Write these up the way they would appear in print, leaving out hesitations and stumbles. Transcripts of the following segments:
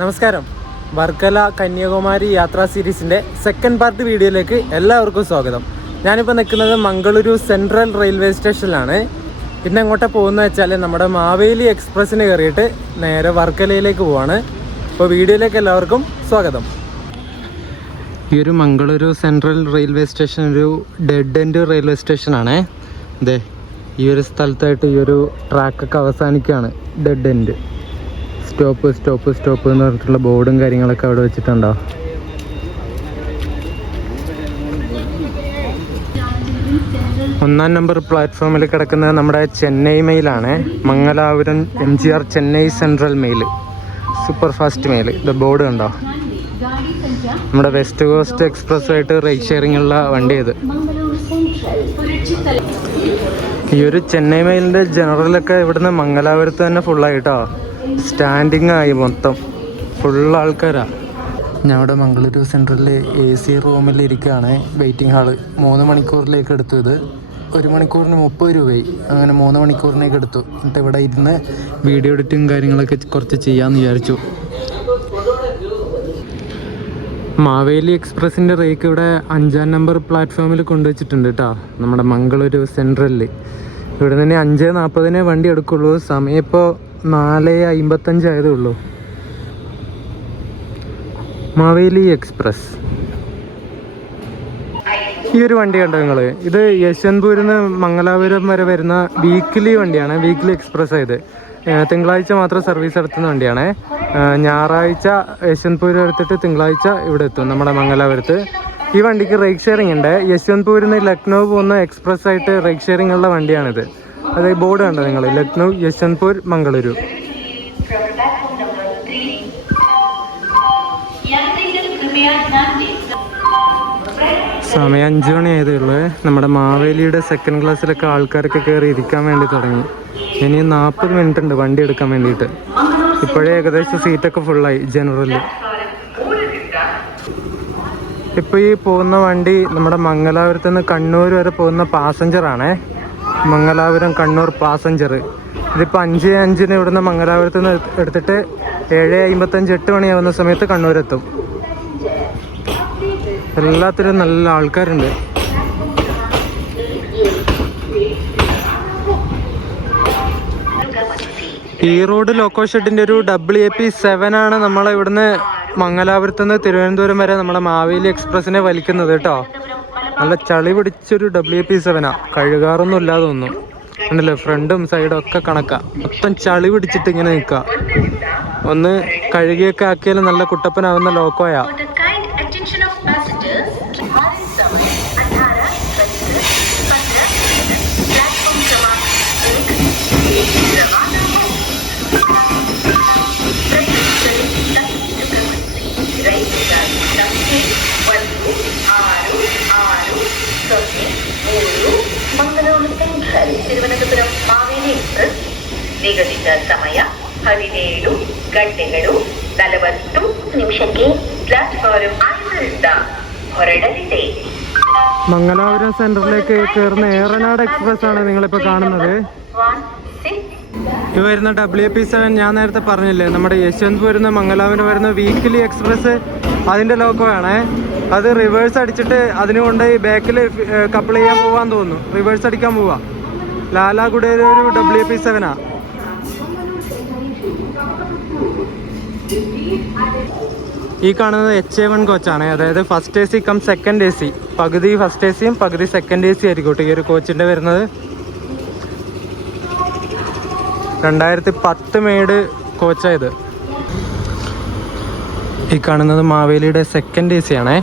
നമസ്കാരം. വർക്കല കന്യാകുമാരി യാത്രാ സീരീസിൻ്റെ second part വീഡിയോയിലേക്ക് എല്ലാവർക്കും സ്വാഗതം. ഞാനിപ്പോൾ നിൽക്കുന്നത് മംഗളൂരു സെൻട്രൽ റെയിൽവേ സ്റ്റേഷനിലാണ്. പിന്നെ എങ്ങോട്ടാണ് പോകുന്നത് വെച്ചാൽ നമ്മുടെ മാവേലി എക്സ്പ്രസ്സിന് കയറിയിട്ട് നേരെ വർക്കലയിലേക്ക് പോവാണ്. അപ്പോൾ വീഡിയോയിലേക്ക് എല്ലാവർക്കും സ്വാഗതം. ഈ ഒരു മംഗളൂരു സെൻട്രൽ റെയിൽവേ സ്റ്റേഷൻ ഒരു ഡെഡ് എൻഡ് റെയിൽവേ സ്റ്റേഷനാണ്. അതെ, ഈ ഒരു സ്ഥലത്തായിട്ട് ഈ ഒരു ട്രാക്കൊക്കെ അവസാനിക്കുകയാണ്. Dead end stop stop stop എന്ന് പറഞ്ഞിട്ടുള്ള ബോർഡും കാര്യങ്ങളൊക്കെ അവിടെ വെച്ചിട്ടുണ്ടോ. ഒന്നാം നമ്പർ പ്ലാറ്റ്ഫോമിൽ കിടക്കുന്നത് നമ്മുടെ ചെന്നൈ മെയിലാണ്. Mangalapuram MGR Chennai central mail, super fast mail. ഇത് ബോർഡ് കണ്ടോ. നമ്മുടെ വെസ്റ്റ് കോസ്റ്റ് എക്സ്പ്രസ്സുമായിട്ട് റൈഡ് ഷെയറിംഗ് ഉള്ള വണ്ടി ഇത്. ഈ ഒരു ചെന്നൈ മെയിലിൻ്റെ ജനറലൊക്കെ ഇവിടുന്ന് മംഗലാപുരത്ത് തന്നെ ഫുള്ളായിട്ടോ. സ്റ്റാൻഡിങ് ആയി, മൊത്തം ഫുൾ ആൾക്കാരാണ്. ഞാൻ ഇവിടെ മംഗളൂരു സെൻട്രലിൽ AC റൂമിൽ ഇരിക്കുകയാണ്. വെയിറ്റിംഗ് ഹാള് 3 മണിക്കൂറിലേക്ക് എടുത്തു. ഇത് 1 മണിക്കൂറിന് 30 രൂപയായി. അങ്ങനെ 3 മണിക്കൂറിനേക്ക് എടുത്തു. എന്നിട്ട് ഇവിടെ ഇരുന്ന് വീഡിയോ എഡിറ്റും കാര്യങ്ങളൊക്കെ കുറച്ച് ചെയ്യാമെന്ന് വിചാരിച്ചു. മാവേലി എക്സ്പ്രസിൻ്റെ റേക്ക് ഇവിടെ 5-ാം നമ്പർ പ്ലാറ്റ്ഫോമിൽ കൊണ്ടുവച്ചിട്ടുണ്ട് കേട്ടോ, നമ്മുടെ മംഗളൂരു സെൻട്രലിൽ. ഇവിടെ തന്നെ 5:40 വണ്ടി എടുക്കുള്ളൂ. സമയം ഇപ്പോൾ 4:55 ആയതേ ഉള്ളൂ. മാവേലി എക്സ്പ്രസ്. ഈ ഒരു വണ്ടി കണ്ടോ നിങ്ങൾ? ഇത് യശ്വന്ത്പൂരിൽ നിന്ന് മംഗലാപുരം വരെ വരുന്ന വീക്കിലി വണ്ടിയാണ്. വീക്കിലി എക്സ്പ്രസ് ആയത് തിങ്കളാഴ്ച മാത്രം സർവീസ് നടത്തുന്ന വണ്ടിയാണ്. ഞായറാഴ്ച യശ്വന്ത്പൂർ എടുത്തിട്ട് തിങ്കളാഴ്ച ഇവിടെ എത്തും നമ്മുടെ മംഗലാപുരത്ത്. ഈ വണ്ടിക്ക് റൈഡ് ഷെയറിംഗ് ഉണ്ട്. യശ്വന്ത്പൂരിൽ നിന്ന് ലക്നൗ പോകുന്ന എക്സ്പ്രസ് ആയിട്ട് റൈഡ് ഷെയറിംഗ് ഉള്ള വണ്ടിയാണിത്. അതായത് ബോർഡ് കണ്ടോ നിങ്ങൾ, ലക്നൗ യശ്വന്ത്പൂർ മംഗളൂരു. സമയം 5 മണി ആയതേ ഉള്ളൂ. നമ്മുടെ മാവേലിയുടെ സെക്കൻഡ് ക്ലാസ്സിലൊക്കെ ആൾക്കാരൊക്കെ കയറി ഇരിക്കാൻ വേണ്ടി തുടങ്ങി. ഇനി 40 മിനിറ്റ് ഉണ്ട് വണ്ടി എടുക്കാൻ വേണ്ടിയിട്ട്. ഇപ്പോഴേ ഏകദേശം സീറ്റൊക്കെ ഫുള്ളായി ജനറലിൽ. ഇപ്പോൾ ഈ പോകുന്ന വണ്ടി നമ്മുടെ മംഗലാപുരത്ത് നിന്ന് കണ്ണൂർ വരെ പോകുന്ന പാസഞ്ചറാണേ. മംഗലാപുരം കണ്ണൂർ പാസഞ്ചർ. ഇതിപ്പോൾ 5:05 ഇവിടുന്ന് മംഗലാപുരത്ത് നിന്ന് എടുത്തിട്ട് 7:55 8 മണിയാവുന്ന സമയത്ത് കണ്ണൂരെത്തും. എല്ലാത്തിലും നല്ല ആൾക്കാരുണ്ട്. ഈ റോഡ് ലോക്കോ ഷെഡിൻ്റെ ഒരു WAP7 ആണ് നമ്മളെ ഇവിടുന്ന് മംഗലാപുരത്ത് നിന്ന് തിരുവനന്തപുരം വരെ നമ്മുടെ മാവേലി എക്സ്പ്രസ്സിനെ വലിക്കുന്നത് കേട്ടോ. നല്ല ചളി പിടിച്ചൊരു WAP7 കഴുകാറൊന്നും ഇല്ലാതെ ഒന്നും ഉണ്ടല്ലോ. ഫ്രണ്ടും സൈഡും ഒക്കെ കണക്കാ, മൊത്തം ചളി പിടിച്ചിട്ട് ഇങ്ങനെ നിൽക്കുക. ഒന്ന് കഴുകിയൊക്കെ ആക്കിയാൽ നല്ല കുട്ടപ്പനാവുന്ന ലോക്കോയാ. ತಿರುವನಂತಪುರಂ ಮಾವೇಲಿ ಎಕ್ಸ್ಪ್ರೆಸ್ ನಿಗದಿತ ಸಮಯ 17 ಗಂಟೆಗಳು 40 ನಿಮಿಷಕ್ಕೆ ಪ್ಲಾಟ್ಫಾರಂ 5ರಿಂದ ಹೊರಡಲಿದೆ. മംഗലാപുരം സെൻട്രലിലേക്ക് കയറുന്ന ഏറനാട് എക്സ്പ്രസ് ആണ് നിങ്ങളിപ്പോൾ കാണുന്നത്. ഈ വരുന്ന WAP7 ഞാൻ നേരത്തെ പറഞ്ഞില്ലേ, നമ്മുടെ യശ്വന്ത്പൂരിൽ നിന്ന് മംഗലാപുരം വരുന്ന വീക്കിലി എക്സ്പ്രസ്, അതിൻ്റെ ലോക്കോ ആണേ. അത് റിവേഴ്സ് അടിച്ചിട്ട് അതിന് കൊണ്ടുപോയി ബാക്കിൽ കപ്പിൾ ചെയ്യാൻ പോകാൻ തോന്നുന്നു. റിവേഴ്സ് അടിക്കാൻ പോവാ. ലാലാഗുഡയിലെ ഒരു WAP7 ആ. ഈ കാണുന്നത് HA1 കോച്ചാണ്. അതായത് first AC cum second AC. പകുതി ഫസ്റ്റ് ACയും പകുതി സെക്കൻഡ് AC ആയിരിക്കും ഈ ഒരു കോച്ചിൻ്റെ വരുന്നത്. 2010 മെയ്ഡ് കോച്ചായത്. ഈ കാണുന്നത് മാവേലിയുടെ സെക്കൻഡ് AC ആണേ.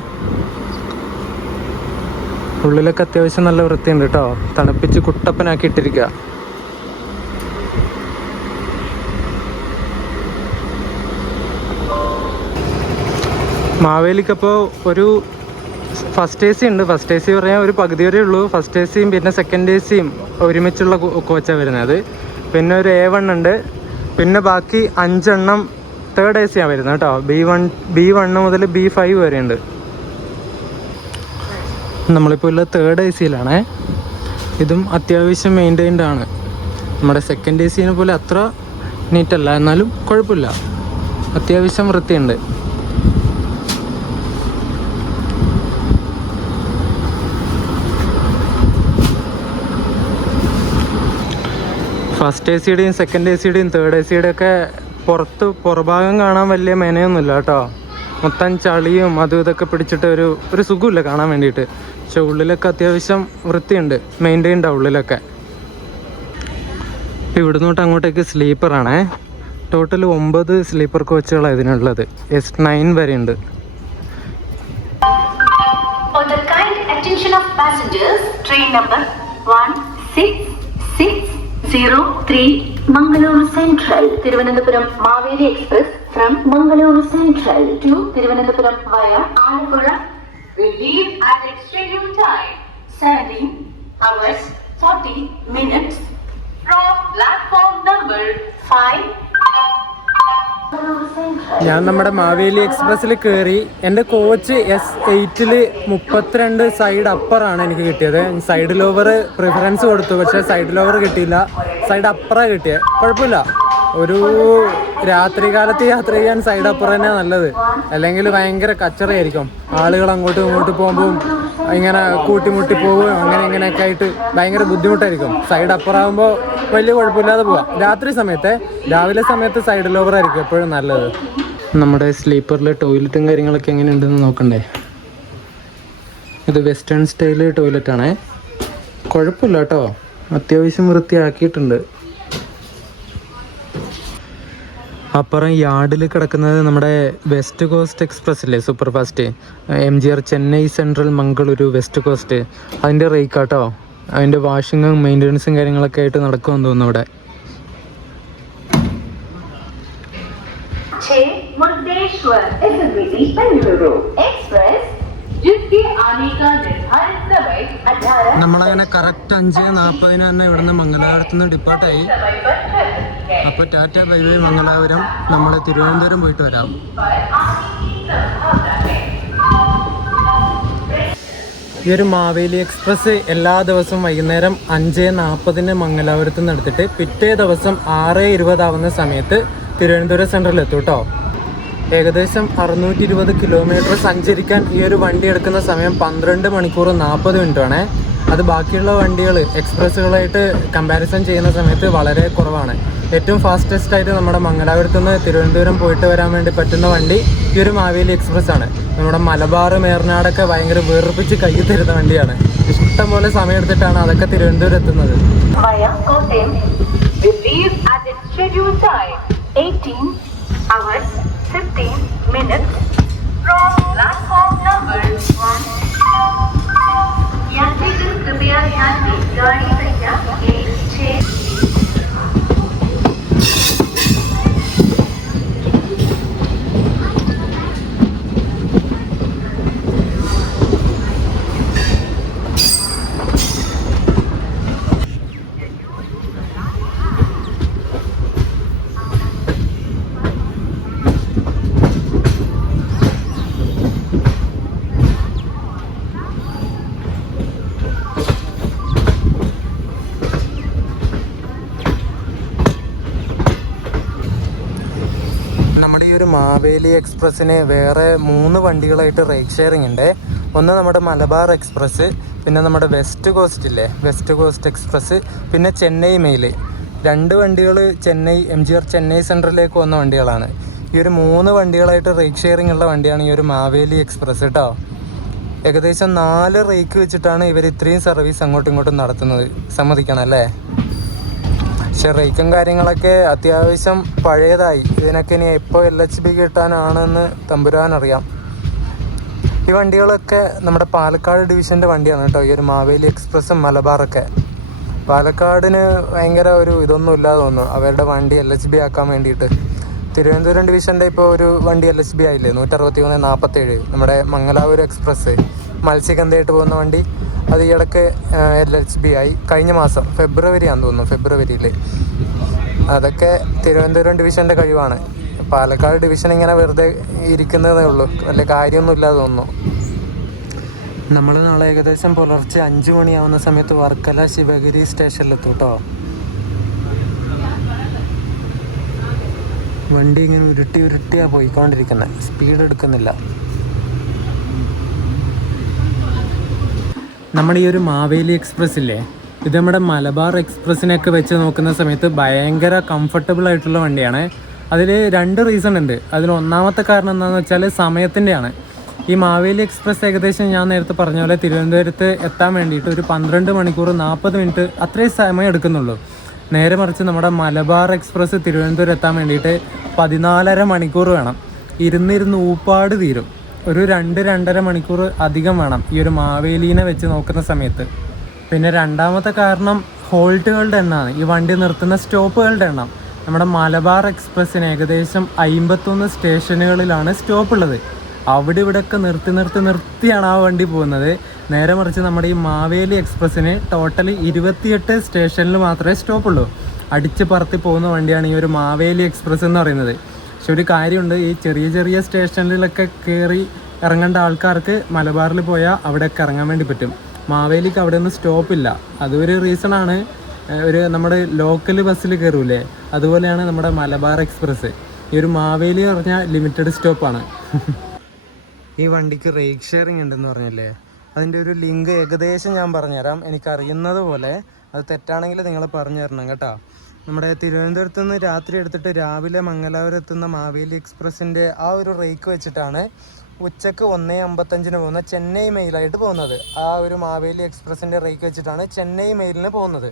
ഉള്ളിലൊക്കെ അത്യാവശ്യം നല്ല വൃത്തിയുണ്ട് കേട്ടോ. തണുപ്പിച്ച് കുട്ടപ്പനാക്കി ഇട്ടിരിക്കുക. മാവേലിക്കപ്പോൾ ഒരു ഫസ്റ്റ് AC ഉണ്ട്. ഫസ്റ്റ് AC പറയാൻ ഒരു പകുതി വരെ ഉള്ളൂ. ഫസ്റ്റ് ACയും പിന്നെ സെക്കൻഡ് ACയും ഒരുമിച്ചുള്ള കോച്ചാണ് വരുന്നത്. പിന്നെ ഒരു A1 ഉണ്ട്. പിന്നെ ബാക്കി 5 എണ്ണം തേർഡ് AC ആണ് വരുന്നത് കേട്ടോ. B1 മുതൽ B5 വരെ ഉണ്ട്. നമ്മളിപ്പോൾ ഉള്ള തേർഡ് AC-ലാണേ. ഇതും അത്യാവശ്യം മെയിൻറ്റൈൻഡ് ആണ്. നമ്മുടെ സെക്കൻഡ് AC പോലെ അത്ര നീറ്റല്ല, എന്നാലും കുഴപ്പമില്ല. അത്യാവശ്യം വൃത്തിയുണ്ട്. ഫസ്റ്റ് AC യുടെയും സെക്കൻഡ് AC യുടെയും തേർഡ് AC യുടെ ഒക്കെ പുറഭാഗം കാണാൻ വലിയ മെനയൊന്നുമില്ല കേട്ടോ. മൊത്തം ചളിയും അതും ഇതൊക്കെ പിടിച്ചിട്ട് ഒരു സുഖമില്ല കാണാൻ വേണ്ടിയിട്ട്. പക്ഷെ ഉള്ളിലൊക്കെ അത്യാവശ്യം വൃത്തിയുണ്ട്, മെയിൻറ്റെയിൻഡ് ഉള്ളിലൊക്കെ. ഇവിടുന്ന് തൊട്ട് അങ്ങോട്ടേക്ക് സ്ലീപ്പറാണേ. ടോട്ടൽ 9 സ്ലീപ്പർ കോച്ചുകളാണ് ഇതിനുള്ളത്. S9 വരെ ഉണ്ട്. For the kind attention of passengers, train number 160603 Mangalore Central, Thiruvananthapuram Maveri Express from Mangalore Central to Thiruvananthapuram via Alappuzha will leave at its scheduled time 17 hours 40 minutes from platform number 5. ഞാൻ നമ്മുടെ മാവേലി എക്സ്പ്രസ്സിൽ കയറി. എൻ്റെ coach S8 32 side അപ്പറാണ് എനിക്ക് കിട്ടിയത്. Side lower preference കൊടുത്തു, പക്ഷേ side lower കിട്ടിയില്ല, side അപ്പറാണ് കിട്ടിയത്. കുഴപ്പമില്ല, ഒരു രാത്രി കാലത്ത് യാത്ര ചെയ്യാൻ സൈഡ് അപ്പർ തന്നെ നല്ലത്. അല്ലെങ്കിൽ ഭയങ്കര കച്ചറയായിരിക്കും. ആളുകൾ അങ്ങോട്ടും ഇങ്ങോട്ടും പോകുമ്പോൾ ഇങ്ങനെ കൂട്ടിമുട്ടി പോകും, അങ്ങനെ ഇങ്ങനെയൊക്കെ ആയിട്ട് ഭയങ്കര ബുദ്ധിമുട്ടായിരിക്കും. സൈഡ് അപ്പറാകുമ്പോൾ വലിയ കുഴപ്പമില്ലാതെ പോവാം. രാത്രി സമയത്ത്, രാവിലെ സമയത്ത് സൈഡ് ലോവർ ആയിരിക്കും എപ്പോഴും നല്ലത്. നമ്മുടെ സ്ലീപ്പറിൽ ടോയ്ലറ്റും കാര്യങ്ങളൊക്കെ എങ്ങനെയുണ്ടെന്ന് നോക്കണ്ടേ. ഇത് വെസ്റ്റേൺ സ്റ്റൈല് ടോയ്ലറ്റാണേ. കുഴപ്പമില്ല കേട്ടോ, അത്യാവശ്യം വൃത്തിയാക്കിയിട്ടുണ്ട്. അപ്പുറം യാർഡിൽ കിടക്കുന്നത് നമ്മുടെ വെസ്റ്റ് കോസ്റ്റ് എക്സ്പ്രസ് ഇല്ലേ, super fast MGR Chennai central Mangaluru west cost. അതിൻ്റെ റേക്കാട്ടോ. അതിൻ്റെ വാഷിങ്ങും മെയിൻ്റെനൻസും കാര്യങ്ങളൊക്കെ ആയിട്ട് നടക്കുമെന്ന് തോന്നുന്നു ഇവിടെ. നമ്മളങ്ങനെ കറക്റ്റ് 5:40 തന്നെ ഇവിടുന്ന് മംഗലാപുരത്ത് നിന്ന് ഡിപ്പാർട്ടായി. അപ്പോൾ ടാറ്റ ബൈ ബൈ മംഗലാപുരം. നമ്മൾ തിരുവനന്തപുരം പോയിട്ട് വരാം. ഈ ഒരു മാവേലി എക്സ്പ്രസ് എല്ലാ ദിവസവും വൈകുന്നേരം 5:40 മംഗലാപുരത്ത് നിന്ന് എടുത്തിട്ട് പിറ്റേ ദിവസം 6:20 ആവുന്ന സമയത്ത് തിരുവനന്തപുരം സെൻട്രലിൽ എത്തും കേട്ടോ. ഏകദേശം 620 കിലോമീറ്റർ സഞ്ചരിക്കാൻ ഈ ഒരു വണ്ടി എടുക്കുന്ന സമയം 12 മണിക്കൂർ 40 മിനിറ്റാണ്. അത് ബാക്കിയുള്ള വണ്ടികൾ എക്സ്പ്രസ്സുകളായിട്ട് കമ്പാരിസൺ ചെയ്യുന്ന സമയത്ത് വളരെ കുറവാണ്. ഏറ്റവും ഫാസ്റ്റസ്റ്റ് ആയിട്ട് നമ്മുടെ മംഗലാപുരത്ത് നിന്ന് തിരുവനന്തപുരം പോയിട്ട് വരാൻ വേണ്ടി പറ്റുന്ന വണ്ടി ഈ ഒരു മാവേലി എക്സ്പ്രസ് ആണ്. നമ്മുടെ മലബാർ മേർനാടൊക്കെ ഭയങ്കര വേർപ്പിച്ച് കൈ തരുന്ന വണ്ടിയാണ്. ഇഷ്ടം പോലെ സമയം എടുത്തിട്ടാണ് അതൊക്കെ തിരുവനന്തപുരം എത്തുന്നത്. നമ്മുടെ ഈ ഒരു മാവേലി എക്സ്പ്രസ്സിന് വേറെ 3 വണ്ടികളായിട്ട് റൈഡ് ഷെയറിംഗ് ഉണ്ട്. ഒന്ന് നമ്മുടെ മലബാർ എക്സ്പ്രസ്, പിന്നെ നമ്മുടെ വെസ്റ്റ് കോസ്റ്റ് ഇല്ലേ, വെസ്റ്റ് കോസ്റ്റ് എക്സ്പ്രസ്, പിന്നെ ചെന്നൈ മെയിൽ. 2 വണ്ടികൾ ചെന്നൈ MGR ചെന്നൈ സെൻട്രലിലേക്ക് വന്ന വണ്ടികളാണ്. ഈ ഒരു 3 വണ്ടികളായിട്ട് റൈഡ് ഷെയറിംഗ് ഉള്ള വണ്ടിയാണ് ഈ ഒരു മാവേലി എക്സ്പ്രസ് കേട്ടോ. ഏകദേശം 4 റേക്ക് വെച്ചിട്ടാണ് ഇവർ ഇത്രയും സർവീസ് അങ്ങോട്ടും ഇങ്ങോട്ടും നടത്തുന്നത്. സമ്മതിക്കണം അല്ലേ? പക്ഷെ റേക്കും കാര്യങ്ങളൊക്കെ അത്യാവശ്യം പഴയതായി. ഇതിനൊക്കെ ഇനി എപ്പോൾ LHB കിട്ടാനാണെന്ന് തമ്പുരാനറിയാം. ഈ വണ്ടികളൊക്കെ നമ്മുടെ പാലക്കാട് ഡിവിഷൻ്റെ വണ്ടിയാണ് കേട്ടോ, ഈ ഒരു മാവേലി എക്സ്പ്രസ്സും മലബാറൊക്കെ. പാലക്കാടിന് ഭയങ്കര ഒരു ഇതൊന്നും ഇല്ലാതെ തോന്നുന്നു അവരുടെ വണ്ടി LHB ആക്കാൻ വേണ്ടിയിട്ട്. തിരുവനന്തപുരം ഡിവിഷൻ്റെ ഇപ്പോൾ ഒരു വണ്ടി LHB ആയില്ലേ, 161-47 നമ്മുടെ മംഗലാപുരം എക്സ്പ്രസ് മത്സ്യഗന്ധയായിട്ട് പോകുന്ന വണ്ടി. അത് ഈ ഇടയ്ക്ക് LHB ആയി കഴിഞ്ഞ മാസം ഫെബ്രുവരി ആണെന്ന് തോന്നുന്നു, ഫെബ്രുവരിയിൽ. അതൊക്കെ തിരുവനന്തപുരം ഡിവിഷൻ്റെ കഴിവാണ്. പാലക്കാട് ഡിവിഷൻ ഇങ്ങനെ വെറുതെ ഇരിക്കുന്നതേ ഉള്ളൂ, വലിയ കാര്യമൊന്നും ഇല്ലാതെ തോന്നുന്നു. നമ്മൾ നാളെ ഏകദേശം പുലർച്ചെ 5 മണിയാവുന്ന സമയത്ത് വർക്കല ശിവഗിരി സ്റ്റേഷനിലെത്തും കേട്ടോ. വണ്ടി ഇങ്ങനെ ഉരുട്ടിയാണ് പോയിക്കൊണ്ടിരിക്കുന്നത്, സ്പീഡ് എടുക്കുന്നില്ല. നമ്മുടെ ഈ ഒരു മാവേലി എക്സ്പ്രസ് ഇല്ലേ, ഇത് നമ്മുടെ മലബാർ എക്സ്പ്രസ്സിനെയൊക്കെ വെച്ച് നോക്കുന്ന സമയത്ത് ഭയങ്കര കംഫർട്ടബിൾ ആയിട്ടുള്ള വണ്ടിയാണ്. അതിൽ 2 റീസൺ ഉണ്ട്. അതിൽ ഒന്നാമത്തെ കാരണം എന്താണെന്ന് വെച്ചാൽ സമയത്തിൻ്റെയാണ്. ഈ മാവേലി എക്സ്പ്രസ് ഏകദേശം ഞാൻ നേരത്തെ പറഞ്ഞ പോലെ തിരുവനന്തപുരത്ത് എത്താൻ വേണ്ടിയിട്ട് ഒരു 12 മണിക്കൂർ 40 മിനിറ്റ് അത്രയും സമയം എടുക്കുന്നുള്ളൂ. നേരെ മറിച്ച് നമ്മുടെ മലബാർ എക്സ്പ്രസ് തിരുവനന്തപുരം എത്താൻ വേണ്ടിയിട്ട് 14.5 മണിക്കൂർ വേണം. ഇരുന്ന് ഊപ്പാട് തീരും. ഒരു 2-2.5 മണിക്കൂർ അധികം വേണം ഈ ഒരു മാവേലീനെ വെച്ച് നോക്കുന്ന സമയത്ത്. പിന്നെ രണ്ടാമത്തെ കാരണം ഹോൾട്ടുകളുടെ എണ്ണമാണ്, ഈ വണ്ടി നിർത്തുന്ന സ്റ്റോപ്പുകളുടെ എണ്ണം. നമ്മുടെ മലബാർ എക്സ്പ്രസ്സിന് ഏകദേശം 51 സ്റ്റേഷനുകളിലാണ് സ്റ്റോപ്പ് ഉള്ളത്. അവിടെ ഇവിടെയൊക്കെ നിർത്തിയാണ് ആ വണ്ടി പോകുന്നത്. നേരെ മറിച്ച് നമ്മുടെ ഈ മാവേലി എക്സ്പ്രസ്സിന് ടോട്ടലി 28 സ്റ്റേഷനിൽ മാത്രമേ സ്റ്റോപ്പുള്ളൂ. അടിച്ച് പറത്തി പോകുന്ന വണ്ടിയാണ് ഈ ഒരു മാവേലി എക്സ്പ്രസ് എന്ന് പറയുന്നത്. പക്ഷെ ഒരു കാര്യമുണ്ട്, ഈ ചെറിയ സ്റ്റേഷനിലൊക്കെ കയറി ഇറങ്ങേണ്ട ആൾക്കാർക്ക് മലബാറിൽ പോയാൽ അവിടെയൊക്കെ ഇറങ്ങാൻ വേണ്ടി പറ്റും. മാവേലിക്ക് അവിടെ ഒന്നും സ്റ്റോപ്പില്ല. അതൊരു റീസണാണ്. ഒരു നമ്മുടെ ലോക്കൽ ബസ്സിൽ കയറൂലേ, അതുപോലെയാണ് നമ്മുടെ മലബാർ എക്സ്പ്രസ്. ഈ ഒരു മാവേലി എന്ന് പറഞ്ഞാൽ ലിമിറ്റഡ് സ്റ്റോപ്പാണ്. ഈ വണ്ടിക്ക് റേക്ക് ഷെയറിങ് ഉണ്ടെന്ന് പറഞ്ഞല്ലേ, അതിൻ്റെ ഒരു ലിങ്ക് ഏകദേശം ഞാൻ പറഞ്ഞുതരാം, എനിക്കറിയുന്നത് പോലെ. അത് തെറ്റാണെങ്കിൽ നിങ്ങൾ പറഞ്ഞു തരണം കേട്ടോ. നമ്മുടെ തിരുവനന്തപുരത്ത് നിന്ന് രാത്രി എടുത്തിട്ട് രാവിലെ മംഗലാപുരം എത്തുന്ന മാവേലി എക്സ്പ്രസിൻ്റെ ആ ഒരു റേക്ക് വെച്ചിട്ടാണ് ഉച്ചക്ക് 1:55 പോകുന്ന ചെന്നൈ മെയിലായിട്ട് പോകുന്നത്. ആ ഒരു മാവേലി എക്സ്പ്രസിൻ്റെ റേക്ക് വെച്ചിട്ടാണ് ചെന്നൈ മെയിലിന് പോകുന്നത്.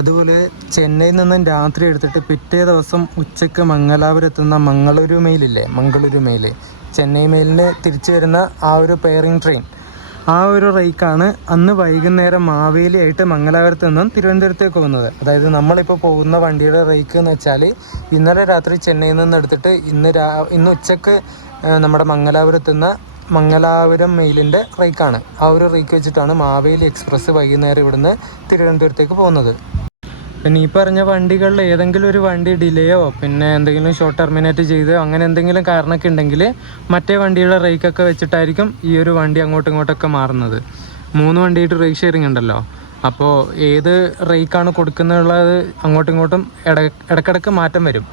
അതുപോലെ ചെന്നൈയിൽ നിന്നും രാത്രി എടുത്തിട്ട് പിറ്റേ ദിവസം ഉച്ചക്ക് മംഗലാപുരം എത്തുന്ന മംഗളൂരു മെയിൽ ചെന്നൈ മെയിലിന് തിരിച്ചു വരുന്ന ആ ഒരു പെയറിംഗ് ട്രെയിൻ, ആ ഒരു റേക്കാണ് അന്ന് വൈകുന്നേരം മാവേലി ആയിട്ട് മംഗലാപുരത്ത് നിന്നും തിരുവനന്തപുരത്തേക്ക് പോകുന്നത്. അതായത് നമ്മളിപ്പോൾ പോകുന്ന വണ്ടിയുടെ റേക്ക് എന്ന് വെച്ചാൽ ഇന്നലെ രാത്രി ചെന്നൈയിൽ നിന്ന് എടുത്തിട്ട് ഇന്ന് ഉച്ചക്ക് നമ്മുടെ മംഗലാപുരത്തുനിന്ന് മംഗലാപുരം മെയിലിൻ്റെ റേക്കാണ്. ആ ഒരു റേക്ക് വെച്ചിട്ടാണ് മാവേലി എക്സ്പ്രസ് വൈകുന്നേരം ഇവിടുന്ന് തിരുവനന്തപുരത്തേക്ക് പോകുന്നത്. പിന്നെ ഈ പറഞ്ഞ വണ്ടികളിൽ ഏതെങ്കിലും ഒരു വണ്ടി ഡിലേയോ പിന്നെ എന്തെങ്കിലും ഷോർട്ട് ടെർമിനേറ്റ് ചെയ്തോ അങ്ങനെ എന്തെങ്കിലും കാരണമൊക്കെ ഉണ്ടെങ്കിൽ മറ്റേ വണ്ടിയുടെ റേക്കൊക്കെ വെച്ചിട്ടായിരിക്കും ഈ ഒരു വണ്ടി അങ്ങോട്ടും ഇങ്ങോട്ടൊക്കെ മാറുന്നത്. 3 വണ്ടിയായിട്ട് റേക്ക് ഷെയറിങ് ഉണ്ടല്ലോ. അപ്പോൾ ഏത് റേക്കാണ് കൊടുക്കുന്നുള്ളത് അങ്ങോട്ടും ഇങ്ങോട്ടും ഇടയ്ക്കിടയ്ക്ക് മാറ്റം വരും.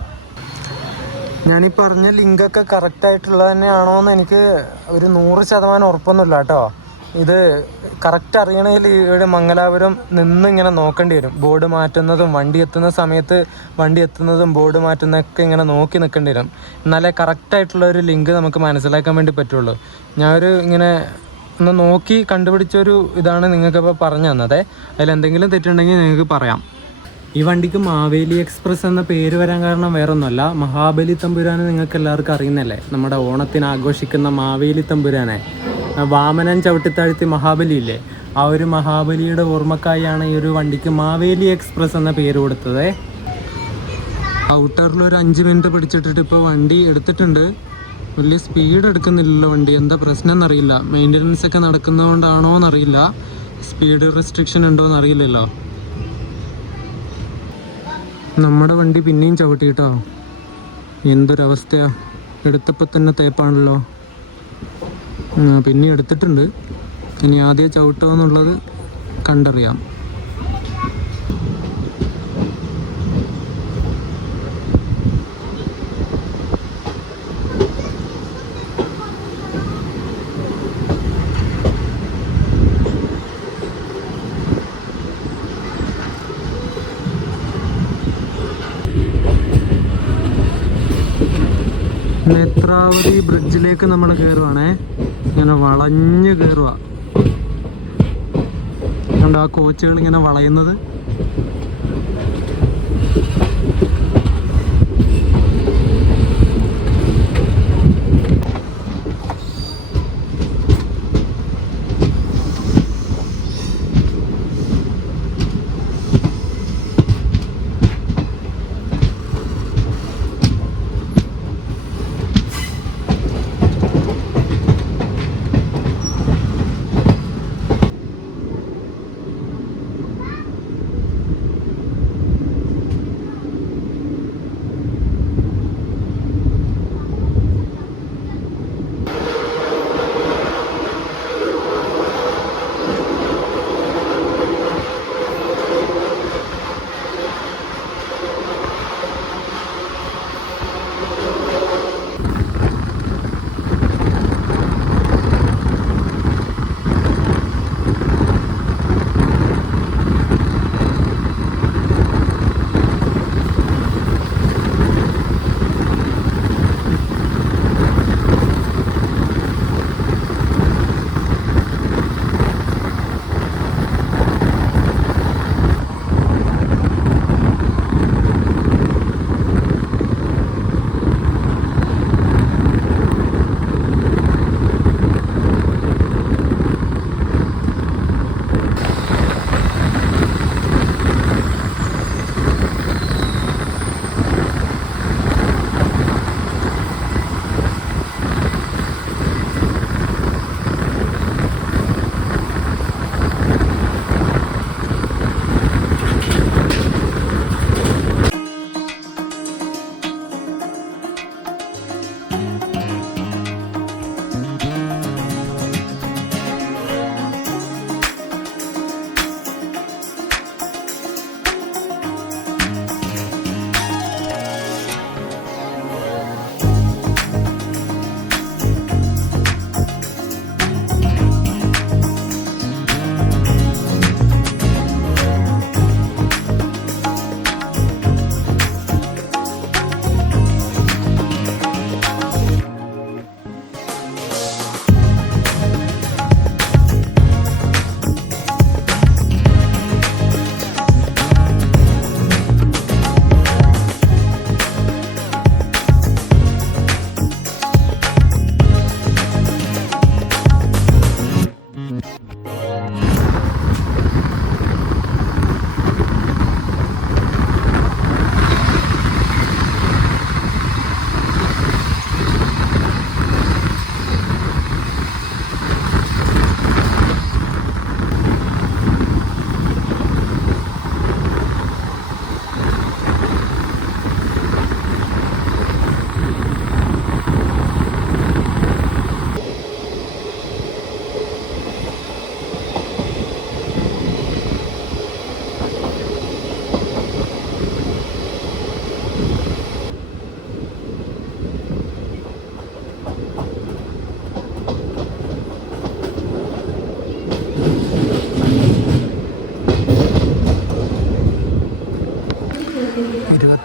ഞാനീ പറഞ്ഞ ലിങ്കൊക്കെ കറക്റ്റായിട്ടുള്ളത് തന്നെയാണോ എന്ന് എനിക്ക് ഒരു 100% ഉറപ്പൊന്നുമില്ല കേട്ടോ. ഇത് കറക്റ്റ് അറിയണമെങ്കിൽ ഇവിടെ മംഗലാപുരം നിന്ന് ഇങ്ങനെ നോക്കേണ്ടി വരും. ബോർഡ് മാറ്റുന്നതും വണ്ടി എത്തുന്ന സമയത്ത് വണ്ടി എത്തുന്നതും ബോർഡ് മാറ്റുന്നതൊക്കെ ഇങ്ങനെ നോക്കി നിൽക്കേണ്ടി വരും. എന്നാലേ കറക്റ്റായിട്ടുള്ള ഒരു ലിങ്ക് നമുക്ക് മനസ്സിലാക്കാൻ വേണ്ടി പറ്റുള്ളൂ. ഞാനൊരു ഇങ്ങനെ ഒന്ന് നോക്കി കണ്ടുപിടിച്ചൊരു ഇതാണ് നിങ്ങൾക്കിപ്പോൾ പറഞ്ഞു തന്നത്. അതിലെന്തെങ്കിലും തെറ്റുണ്ടെങ്കിൽ നിങ്ങൾക്ക് പറയാം. ഈ വണ്ടിക്ക് മാവേലി എക്സ്പ്രസ് എന്ന പേര് വരാൻ കാരണം വേറൊന്നുമല്ല, മഹാബലി തമ്പുരാനെ നിങ്ങൾക്ക് എല്ലാവർക്കും അറിയുന്നല്ലേ. നമ്മുടെ ഓണത്തിന് ആഘോഷിക്കുന്ന മാവേലി തമ്പുരാനെ വാമനൻ ചവിട്ടിത്താഴ്ത്തി മഹാബലി ഇല്ലേ, ആ ഒരു മഹാബലിയുടെ ഓർമ്മക്കായാണ് ഈ ഒരു വണ്ടിക്ക് മാവേലി എക്സ്പ്രസ് എന്ന പേര് കൊടുത്തത്. ഔട്ടറിൽ ഒരു 5 മിനിറ്റ് പിടിച്ചിട്ടിട്ട് ഇപ്പോൾ വണ്ടി എടുത്തിട്ടുണ്ട്. വലിയ സ്പീഡ് എടുക്കുന്നില്ലല്ലോ വണ്ടി, എന്താ പ്രശ്നം എന്നറിയില്ല. മെയിൻ്റനൻസ് ഒക്കെ നടക്കുന്നതുകൊണ്ടാണോ എന്നറിയില്ല, സ്പീഡ് റെസ്ട്രിക്ഷൻ ഉണ്ടോ എന്നറിയില്ലല്ലോ. നമ്മുടെ വണ്ടി പിന്നെയും ചവിട്ടി കേട്ടോ, എന്തൊരവസ്ഥയാ. എടുത്തപ്പോൾ തന്നെ തേപ്പാണല്ലോ. പിന്നെ എടുത്തിട്ടുണ്ട്, ഇനി ആദ്യം ചവിട്ടോ എന്നുള്ളത് കണ്ടറിയാം. നേത്രാവതി ബ്രിഡ്ജിലേക്ക് നമ്മൾ കയറുവാണേ. ഇങ്ങനെ വളഞ്ഞ് കയറുക കണ്ട, ആ കോച്ചുകൾ ഇങ്ങനെ വളയുന്നത്.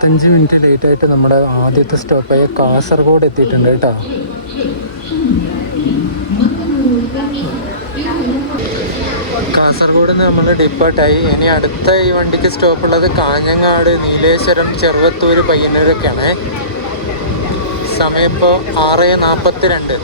25 മിനിറ്റ് ലേറ്റായിട്ട് നമ്മുടെ ആദ്യത്തെ സ്റ്റോപ്പായ കാസർഗോഡ് എത്തിയിട്ടുണ്ട് കേട്ടോ. കാസർഗോഡ് നിന്ന് നമ്മൾ ഡിപ്പാർട്ടായി. ഇനി അടുത്ത ഈ വണ്ടിക്ക് സ്റ്റോപ്പുള്ളത് കാഞ്ഞങ്ങാട്, നീലേശ്വരം, ചെറുവത്തൂർ, പയ്യന്നൂരൊക്കെയാണ്. സമയം ഇപ്പോൾ 6:42.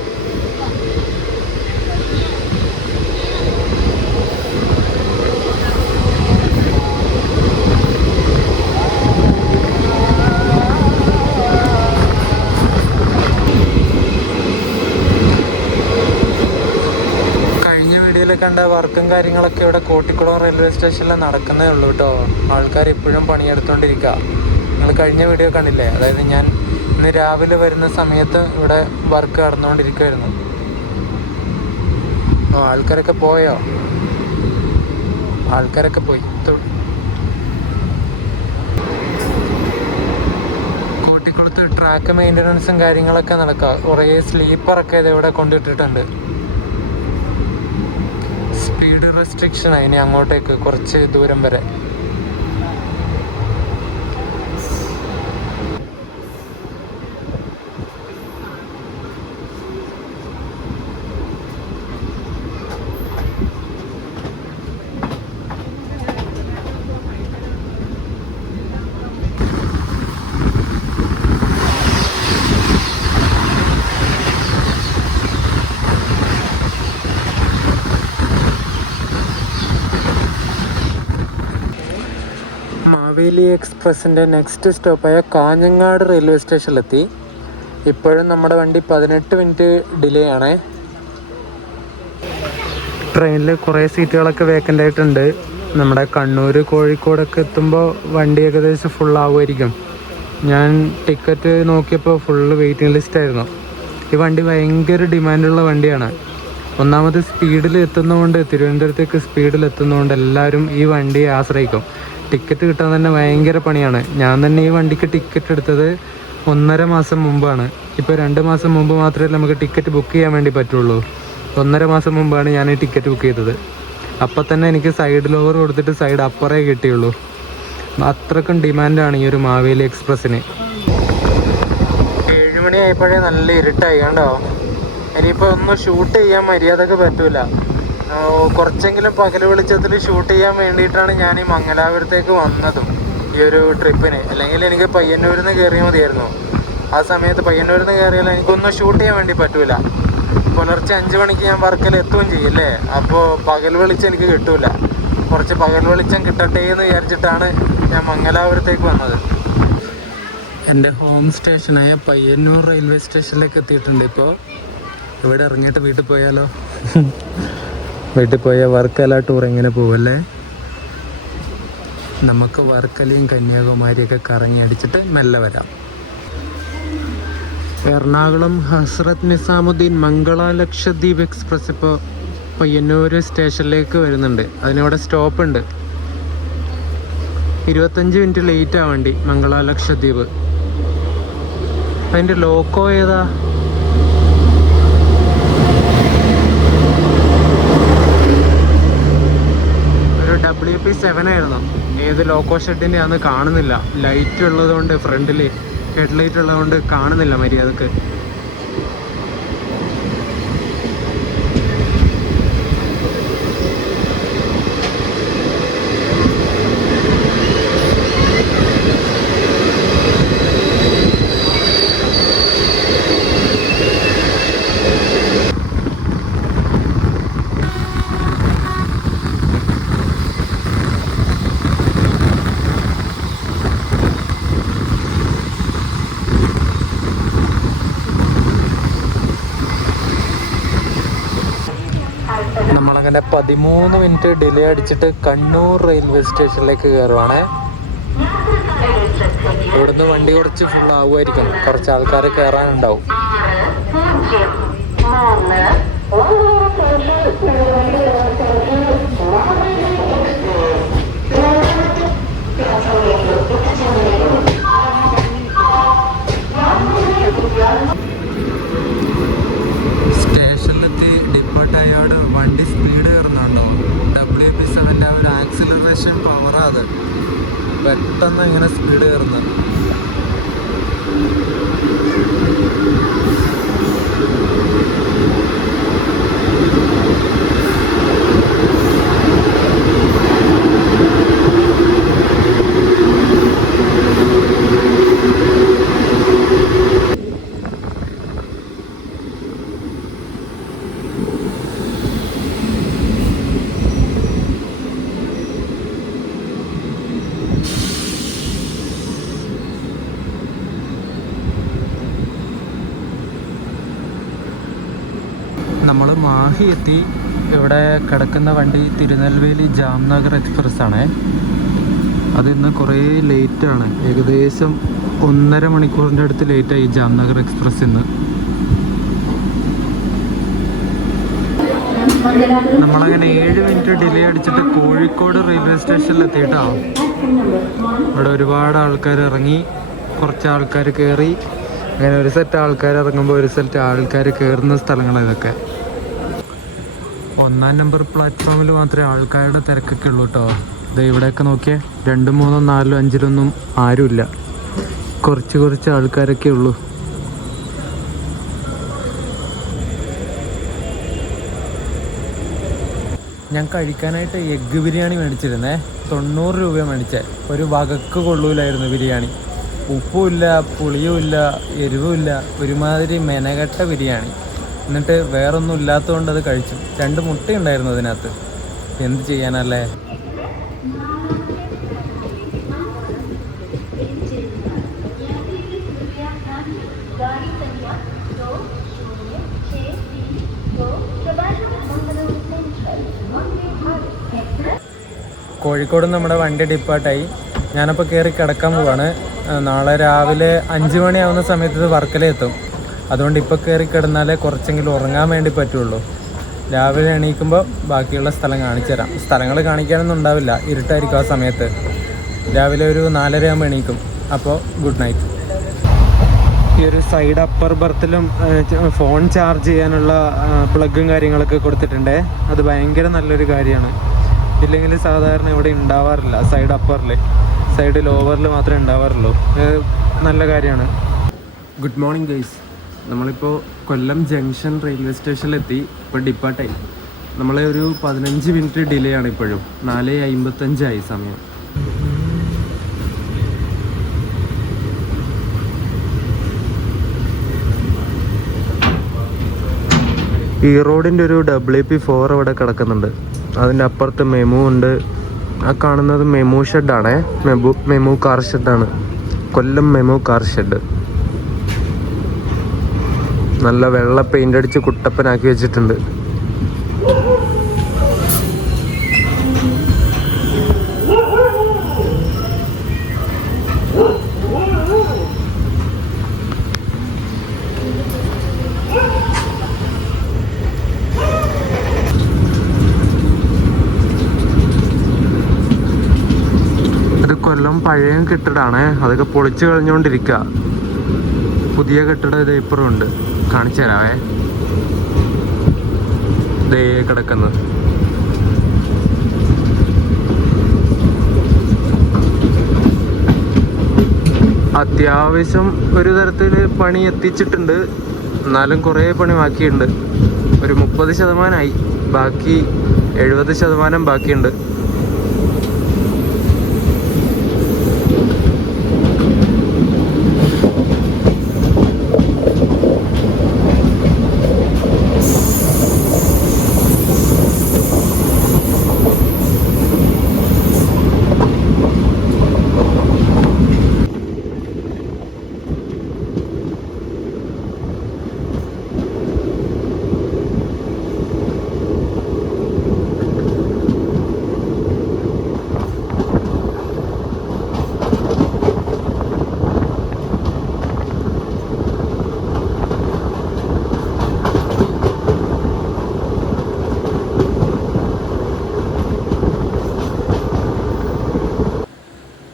കണ്ട വർക്കും കാര്യങ്ങളൊക്കെ ഇവിടെ കോട്ടിക്കുളം റെയിൽവേ സ്റ്റേഷനിൽ നടക്കുന്നേ ഉള്ളൂ കേട്ടോ. ആൾക്കാർ ഇപ്പോഴും പണിയെടുത്തോണ്ടിരിക്കുക. നിങ്ങൾ കഴിഞ്ഞ വീഡിയോ കണ്ടില്ലേ? അതായത് ഞാൻ ഇന്ന് രാവിലെ വരുന്ന സമയത്ത് ഇവിടെ വർക്ക് നടന്നുകൊണ്ടിരിക്കുമായിരുന്നു. ആൾക്കാരൊക്കെ പോയോ? ആൾക്കാരൊക്കെ പോയി. കോട്ടിക്കുളത്ത് ട്രാക്ക് മെയിൻ്റനൻസും കാര്യങ്ങളൊക്കെ നടക്കുക. കുറേ സ്ലീപ്പറൊക്കെ ഇത് ഇവിടെ കൊണ്ടിട്ടിട്ടുണ്ട്. സ്പീഡ് റെസ്ട്രിക്ഷൻ ഇനി അങ്ങോട്ടേക്ക് കുറച്ച് ദൂരം വരെ. മാവേലി എക്സ്പ്രസിൻ്റെ നെക്സ്റ്റ് സ്റ്റോപ്പായ കാഞ്ഞങ്ങാട് റെയിൽവേ സ്റ്റേഷനിലെത്തി. ഇപ്പോഴും നമ്മുടെ വണ്ടി 18 മിനിറ്റ് ഡിലേ ആണ്. ട്രെയിനിൽ കുറേ സീറ്റുകളൊക്കെ വേക്കൻ്റ് ആയിട്ടുണ്ട്. നമ്മുടെ കണ്ണൂർ, കോഴിക്കോടൊക്കെ എത്തുമ്പോൾ വണ്ടി ഏകദേശം ഫുള്ളാവുമായിരിക്കും. ഞാൻ ടിക്കറ്റ് നോക്കിയപ്പോൾ ഫുള്ള് വെയിറ്റിംഗ് ലിസ്റ്റായിരുന്നു. ഈ വണ്ടി ഭയങ്കര ഡിമാൻഡുള്ള വണ്ടിയാണ്. ഒന്നാമത് സ്പീഡിൽ എത്തുന്നതുകൊണ്ട്, തിരുവനന്തപുരത്തേക്ക് സ്പീഡിൽ എത്തുന്നതുകൊണ്ട് എല്ലാവരും ഈ വണ്ടിയെ ആശ്രയിക്കും. ടിക്കറ്റ് കിട്ടാൻ തന്നെ ഭയങ്കര പണിയാണ്. ഞാൻ തന്നെ ഈ വണ്ടിക്ക് ടിക്കറ്റ് എടുത്തത് 1.5 മാസം മുമ്പാണ്. ഇപ്പോൾ 2 മാസം മുമ്പ് മാത്രമേ നമുക്ക് ടിക്കറ്റ് ബുക്ക് ചെയ്യാൻ വേണ്ടി പറ്റുള്ളൂ. 1.5 മാസം മുമ്പാണ് ഞാൻ ഈ ടിക്കറ്റ് ബുക്ക് ചെയ്തത്. അപ്പം തന്നെ എനിക്ക് സൈഡ് ലോവർ കൊടുത്തിട്ട് സൈഡ് അപ്പറേ കിട്ടിയുള്ളൂ. അത്രക്കും ഡിമാൻഡാണ് ഈ ഒരു മാവേലി എക്സ്പ്രസ്സിന്. 7 മണി ആയപ്പോഴേ നല്ല ഇരുട്ടായി കണ്ടോ. ഇനിയിപ്പോൾ ഒന്നും ഷൂട്ട് ചെയ്യാൻ മര്യാദക്ക് പറ്റൂല. കുറച്ചെങ്കിലും പകൽ വെളിച്ചത്തിൽ ഷൂട്ട് ചെയ്യാൻ വേണ്ടിയിട്ടാണ് ഞാൻ ഈ മംഗലാപുരത്തേക്ക് വന്നതും ഈ ഒരു ട്രിപ്പിന്. അല്ലെങ്കിൽ എനിക്ക് പയ്യന്നൂരിൽ നിന്ന് കയറിയാൽ മതിയായിരുന്നു. ആ സമയത്ത് പയ്യന്നൂരിൽ നിന്ന് കയറിയാൽ എനിക്കൊന്നും ഷൂട്ട് ചെയ്യാൻ വേണ്ടി പറ്റൂല. പുലർച്ചെ 5 മണിക്ക് ഞാൻ വർക്കിൽ എത്തുകയും ചെയ്യില്ലേ. അപ്പോൾ പകൽ വെളിച്ചം എനിക്ക് കിട്ടൂല. കുറച്ച് പകൽ വെളിച്ചം കിട്ടട്ടെ എന്ന് വിചാരിച്ചിട്ടാണ് ഞാൻ മംഗലാപുരത്തേക്ക് വന്നത്. എൻ്റെ ഹോം സ്റ്റേഷനായ പയ്യന്നൂർ റെയിൽവേ സ്റ്റേഷനിലേക്ക് എത്തിയിട്ടുണ്ട്. ഇപ്പോൾ ഇവിടെ ഇറങ്ങിയിട്ട് വീട്ടിൽ പോയാലോ? വീട്ടിൽ പോയാൽ വർക്കല ടൂർ എങ്ങനെ പോവല്ലേ? നമുക്ക് വർക്കലയും കന്യാകുമാരിയൊക്കെ കറങ്ങി അടിച്ചിട്ട് മെല്ലെ വരാം. എറണാകുളം ഹസ്രത്ത് നിസാമുദ്ദീൻ മംഗള ലക്ഷദ്വീപ് എക്സ്പ്രസ് ഇപ്പോൾ പയ്യന്നൂർ സ്റ്റേഷനിലേക്ക് വരുന്നുണ്ട്. അതിനവിടെ സ്റ്റോപ്പ് ഉണ്ട്. 25 മിനിറ്റ് ലേറ്റാണ് വണ്ടി. മംഗള ലക്ഷദ്വീപ്. അതിൻ്റെ ലോക്കോ ഏതാ? WP7 ആയിരുന്നു. ഏത് ലോക്കോ ഷെഡിൻ്റെ ആണെന്ന് കാണുന്നില്ല. ലൈറ്റ് ഉള്ളതുകൊണ്ട്, ഫ്രണ്ടിൽ ഹെഡ് ലൈറ്റ് ഉള്ളതുകൊണ്ട് കാണുന്നില്ല മര്യാദക്ക്. നമ്മളങ്ങനെ 13 മിനിറ്റ് ഡിലേ അടിച്ചിട്ട് കണ്ണൂർ റെയിൽവേ സ്റ്റേഷനിലേക്ക് കയറുവാണ്. ഇവിടുന്ന് വണ്ടി കുറച്ച് ഫുൾ ആവുമായിരിക്കും. കുറച്ച് ആൾക്കാർ കയറാനുണ്ടാവും. സ്റ്റേഷനിലെത്തി ഡിപ്പാർട്ടായോട് വണ്ടി സ്പീഡ് കയറുന്നുണ്ടോ? WP7 ഒരു ആക്സിലറേഷൻ പവറാണ് അത്. പെട്ടെന്ന് ഇങ്ങനെ സ്പീഡ് കയറുന്നത്. നമ്മൾ മാഹി എത്തി. ഇവിടെ കിടക്കുന്ന വണ്ടി തിരുനെൽവേലി ജാംനഗർ എക്സ്പ്രസ് ആണ്. അത് ഇന്ന് കുറേ ലേറ്റാണ്, ഏകദേശം 1.5 മണിക്കൂറിൻ്റെ അടുത്ത് ലേറ്റായി ജാംനഗർ എക്സ്പ്രസ് ഇന്ന്. നമ്മളങ്ങനെ 7 മിനിറ്റ് ഡിലേ അടിച്ചിട്ട് കോഴിക്കോട് റെയിൽവേ സ്റ്റേഷനിൽ എത്തിയിട്ടോ. ഇവിടെ ഒരുപാട് ആൾക്കാർ ഇറങ്ങി, കുറച്ച് ആൾക്കാർ കയറി, അങ്ങനെ ഒരു സെറ്റ് ആൾക്കാർ ഇറങ്ങുമ്പോൾ ഒരു സെറ്റ് ആൾക്കാർ കയറുന്ന സ്ഥലങ്ങളാണ് ഇതൊക്കെ. 1-ാം നമ്പർ പ്ലാറ്റ്ഫോമിൽ മാത്രമേ ആൾക്കാരുടെ തിരക്കൊക്കെ ഉള്ളൂ കേട്ടോ. ഇത് ഇവിടെയൊക്കെ നോക്കിയേ, 2, 3, 4, 5 ആരുമില്ല, കുറച്ച് ആൾക്കാരൊക്കെ ഉള്ളൂ. ഞാൻ കഴിക്കാനായിട്ട് എഗ്ഗ് ബിരിയാണി മേടിച്ചിരുന്നേ. 90 രൂപ മേടിച്ചേ. ഒരു വകക്ക് കൊള്ളൂലായിരുന്നു ബിരിയാണി. ഉപ്പുമില്ല, പുളിയുമില്ല, എരിവുമില്ല, ഒരുമാതിരി മെനകെട്ട ബിരിയാണി. എന്നിട്ട് വേറൊന്നും ഇല്ലാത്തതുകൊണ്ട് അത് കഴിച്ചു. 2 മുട്ടയുണ്ടായിരുന്നു അതിനകത്ത്. എന്ത് ചെയ്യാനല്ലേ. കോഴിക്കോട് നമ്മുടെ വണ്ടി ഡിപ്പാർട്ടായി. ഞാനപ്പോൾ കയറി കിടക്കാൻ പോവാണ്. നാളെ രാവിലെ 5 മണിയാവുന്ന സമയത്ത് ഇത് വർക്കല എത്തും. അതുകൊണ്ട് ഇപ്പോൾ കയറി കിടന്നാലേ കുറച്ചെങ്കിലും ഉറങ്ങാൻ വേണ്ടി പറ്റുള്ളൂ. രാവിലെ എണീക്കുമ്പോൾ ബാക്കിയുള്ള സ്ഥലം കാണിച്ചു തരാം. സ്ഥലങ്ങൾ കാണിക്കാനൊന്നും ഉണ്ടാവില്ല, ഇരുട്ടായിരിക്കും ആ സമയത്ത്. രാവിലെ ഒരു 4:30 ആകുമ്പോൾ എണീക്കും. അപ്പോൾ ഗുഡ് നൈറ്റ്. ഈ ഒരു സൈഡ് അപ്പർ ബർത്തിലും ഫോൺ ചാർജ് ചെയ്യാനുള്ള പ്ലഗും കാര്യങ്ങളൊക്കെ കൊടുത്തിട്ടുണ്ട്. അത് ഭയങ്കര നല്ലൊരു കാര്യമാണ്. ഇല്ലെങ്കിൽ സാധാരണ ഇവിടെ ഉണ്ടാവാറില്ല. സൈഡ് അപ്പറിൽ, സൈഡ് ലോവറിൽ മാത്രമേ ഉണ്ടാവാറുള്ളൂ. നല്ല കാര്യമാണ്. Good morning guys. നമ്മളിപ്പോൾ കൊല്ലം ജംഗ്ഷൻ റെയിൽവേ സ്റ്റേഷനിലെത്തി. ഇപ്പോൾ ഡിപ്പാർട്ടായി. നമ്മളെ ഒരു 15 മിനിറ്റ് ഡിലേ ആണ് ഇപ്പോഴും. 4:55 സമയം. ഈ റോഡിൻ്റെ ഒരു WP4 അവിടെ കിടക്കുന്നുണ്ട്. അതിൻ്റെ അപ്പുറത്ത് മെമു ഉണ്ട്. ആ കാണുന്നത് മെമു ഷെഡാണേ. മെമു കാർ ഷെഡാണ്. Kollam MEMU car shed. നല്ല വെള്ള പെയിൻ്റ് അടിച്ച് കുട്ടപ്പനാക്കി വെച്ചിട്ടുണ്ട്. കൊല്ലം പഴയ കെട്ടിടമാണ്. അതൊക്കെ പൊളിച്ചു കളഞ്ഞുകൊണ്ടിരിക്കുക. പുതിയ കെട്ടിടം ഇത് ഇപ്പുറം ഉണ്ട്, കാണിച്ചു തരാവേ. ദേ കിടക്കുന്നത്. അത്യാവശ്യം ഒരു തരത്തിൽ പണി എത്തിച്ചിട്ടുണ്ട്. എന്നാലും കുറേ പണി ബാക്കിയുണ്ട്. ഒരു 30% ബാക്കി 70% ബാക്കിയുണ്ട്.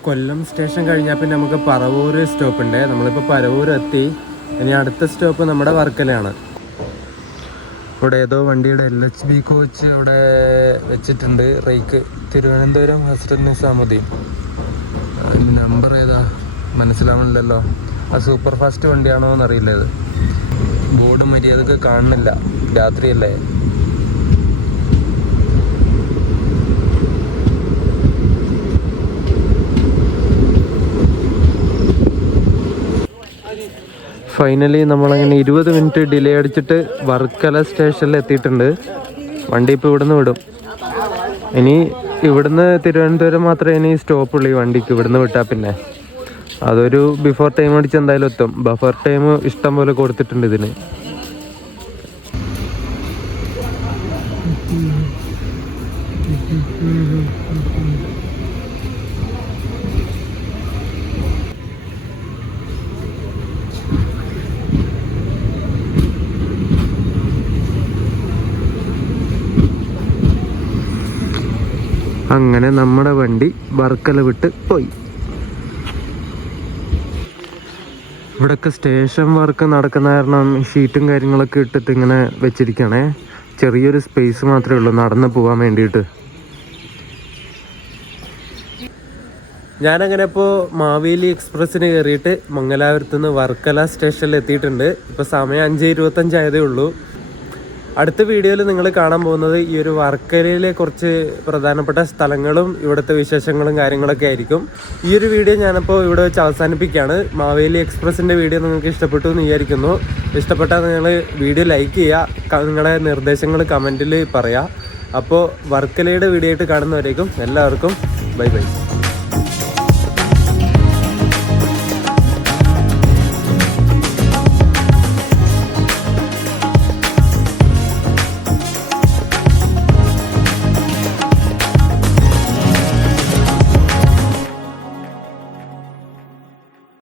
കൊല്ലം സ്റ്റേഷൻ കഴിഞ്ഞാൽ പിന്നെ നമുക്ക് പറവൂർ സ്റ്റോപ്പ് ഉണ്ട്. നമ്മളിപ്പോൾ പറവൂർ എത്തി. ഇനി അടുത്ത സ്റ്റോപ്പ് നമ്മുടെ വർക്കലയാണ്. ഇവിടെ ഏതോ വണ്ടിയുടെ LHB കോച്ച് ഇവിടെ വെച്ചിട്ടുണ്ട്. റേക്ക് തിരുവനന്തപുരം ഹസ്രത്ത് നിസാമുദ്ദീൻ. നമ്പർ ഏതാ മനസ്സിലാവുന്നില്ലല്ലോ. ആ സൂപ്പർ ഫാസ്റ്റ് വണ്ടിയാണോ എന്നറിയില്ല. ഇത് ബോർഡ് മര്യാദക്ക് കാണുന്നില്ല, രാത്രിയല്ലേ. ഫൈനലി നമ്മളങ്ങനെ 20 മിനിറ്റ് ഡിലേ അടിച്ചിട്ട് വർക്കല സ്റ്റേഷനിൽ എത്തിയിട്ടുണ്ട്. വണ്ടി ഇപ്പോൾ ഇവിടുന്ന് വിടും. ഇനി ഇവിടുന്ന് തിരുവനന്തപുരം മാത്രമേ ഇനി സ്റ്റോപ്പുള്ളൂ ഈ വണ്ടിക്ക്. ഇവിടുന്ന് വിട്ടാൽ പിന്നെ അതൊരു ബിഫോർ ടൈം അടിച്ച് എന്തായാലും എത്തും. ബഫർ ടൈം ഇഷ്ടം പോലെ കൊടുത്തിട്ടുണ്ട് ഇതിന്. അങ്ങനെ നമ്മുടെ വണ്ടി വർക്കല വിട്ട് പോയി. ഇവിടൊക്കെ സ്റ്റേഷൻ വർക്ക് നടക്കുന്ന കാരണം ഷീറ്റും കാര്യങ്ങളൊക്കെ ഇട്ടിട്ട് ഇങ്ങനെ വെച്ചിരിക്കണേ. ചെറിയൊരു സ്പേസ് മാത്രമേ ഉള്ളൂ നടന്ന് പോകാൻ വേണ്ടിയിട്ട്. ഞാനങ്ങനെ ഇപ്പോൾ മാവേലി എക്സ്പ്രസ്സിന് കയറിയിട്ട് മംഗലാപുരത്ത് നിന്ന് വർക്കല സ്റ്റേഷനിൽ എത്തിയിട്ടുണ്ട്. ഇപ്പോൾ സമയം 5:25 ആയതേ ഉള്ളൂ. അടുത്ത വീഡിയോയിൽ നിങ്ങൾ കാണാൻ പോകുന്നത് ഈ ഒരു വർക്കലയിലെ കുറച്ച് പ്രധാനപ്പെട്ട സ്ഥലങ്ങളും ഇവിടുത്തെ വിശേഷങ്ങളും കാര്യങ്ങളൊക്കെ ആയിരിക്കും. ഈ ഒരു വീഡിയോ ഞാനിപ്പോൾ ഇവിടെ വെച്ച് അവസാനിപ്പിക്കുകയാണ്. മാവേലി എക്സ്പ്രസിൻ്റെ വീഡിയോ നിങ്ങൾക്ക് ഇഷ്ടപ്പെട്ടു എന്ന് വിചാരിക്കുന്നു. ഇഷ്ടപ്പെട്ടാൽ നിങ്ങൾ വീഡിയോ ലൈക്ക് ചെയ്യുക, നിങ്ങളുടെ നിർദ്ദേശങ്ങൾ കമൻറ്റിൽ പറയുക. അപ്പോൾ വർക്കലയുടെ വീഡിയോ ആയിട്ട് കാണുന്നവരേക്കും എല്ലാവർക്കും ബൈ ബൈ.